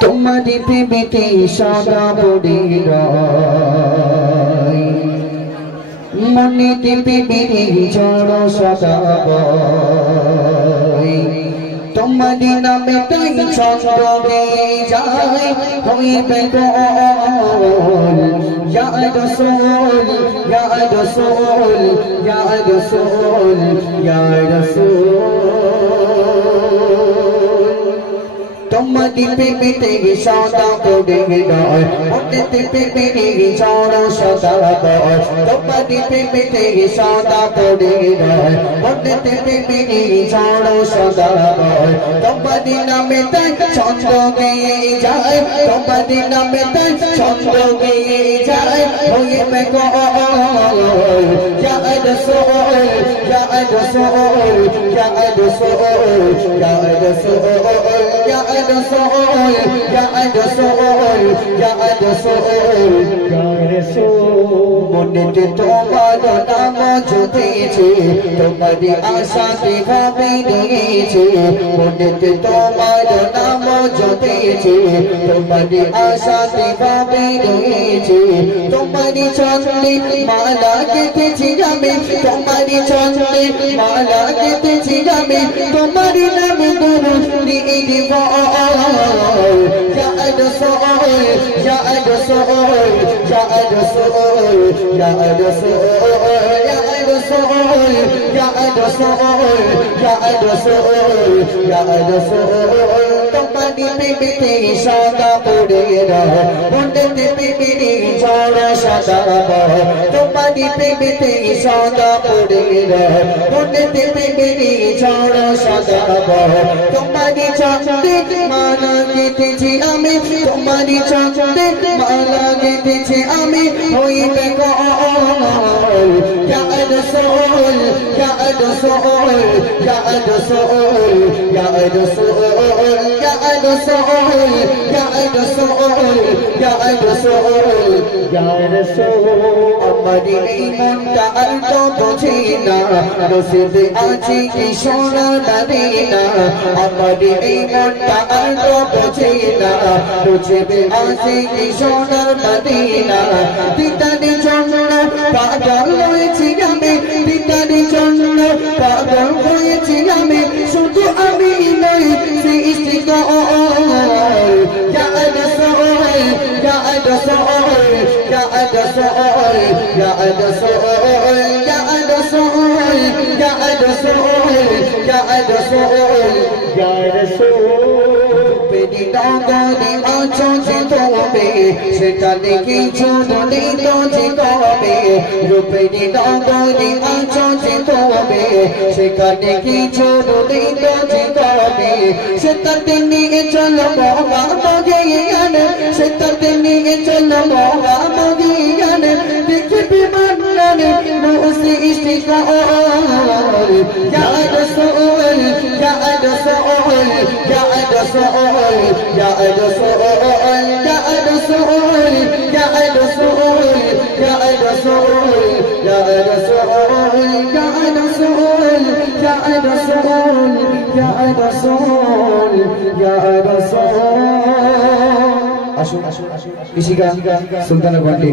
তোমারি প্রেমেতে সদা পড়ে রয় মনেতে প্রেমের ঝড় সদা বয় তোমারি নামে তাই ছন্দ গেয়ে যায় হইবে গোল ইয়া রাসূল ইয়া রাসূল ইয়া রাসূল ইয়া রাসূল তোমারি প্রেমেতে সদা পড়ে রয় মনেতে প্রেমের ঝড় সদা বয় তোমারি প্রেমেতে সদা পড়ে রয় মনেতে প্রেমের ঝড় সদা বয় তোমারি নামে তাই ছন্দ গেয়ে যায় তোমারি নামে তাই ছন্দ গেয়ে যায় হইবে গোল ইয়া রাসূল ইয়া রাসূল ইয়া রাসূল ইয়া রাসূল ইয়া রাসূল ইয়া রাসূল ইয়া রাসূল ইয়া রাসূল মনেতে তোমার নাম জুটেছে তোমারি আশাতে ভাবে দিয়েছে মনেতে তোমার নাম জুটেছে তোমারি আশাতে ভাবে দিয়েছে তোমারি চন্দ্রে মালা গেঁথেছি আমি তোমারি চন্দ্রে মালা গেঁথেছি আমি তোমারি নাম দুরূদ দিয়ে দিব ইয়া রাসূল ইয়া রাসূল ইয়া রাসূল ইয়া রাসূল ইয়া রাসূল ইয়া রাসূল ইয়া রাসূল ইয়া রাসূল তোমারি প্রেমেতে সদা পড়ে রয় মনেতে প্রেমের ঝড় সদা বয় তোমারি প্রেমেতে সদা পড়ে রয় মনেতে প্রেমের ঝড় সদা বয় তোমারি চন্দ্রে মালা গেঁথেছি আমি তোমারি চন্দ্রে মালা গেঁথেছি আমি হইবে গোল ইয়া রাসূল ইয়া রাসূল ইয়া রাসূল ইয়া রাসূল ইয়া রাসূল ইয়া রাসূল ইয়া রাসূল ইয়া রাসূল আমারি এই মনটা আর তো বোঝে না নসিবে আছে কি সোনার মদিনা আমারি এই মনটা আর তো বোঝে না নসিবে আছে কি সোনার মদিনা দিদারে জন্য পাগল হয়েছি আমি দিদারে জন্য পাগল হয়েছি আমি শুধু আমি নই সৃষ্টি গোল ইয়া রাসূল ইয়া রাসূল ইয়া রাসূল ইয়া রাসূল ইয়া রাসূল ইয়া রাসূল ইয়া রাসূল ইয়া রাসূল পেরি নগরে আছো যে তুমি সেটা দেখি ঝুলি তো যে কবে রূপেরি নগরে আছো যে তুমি সেখানে কি ঝুলি তো যে কবে সেটাতে নিয়ে চলো বাবা মদিয়ান সেটাতে নিয়ে চলো বাবা মদিয়ান দেখবি মান্নানে মুসি ইস্তিকার ইয়া রাসূল ইয়া রাসূল ইয়া রাসূল ইয়া রাসূল ইয়া রাসূল ইয়া রাসূল ইয়া রাসূল ইয়া রাসূল ইয়া রাসূল ইয়া রাসূল ইয়া রাসূল ইয়া রাসূল আসুন আসুন আসুন ইশিকা সুলতানা গন্ডি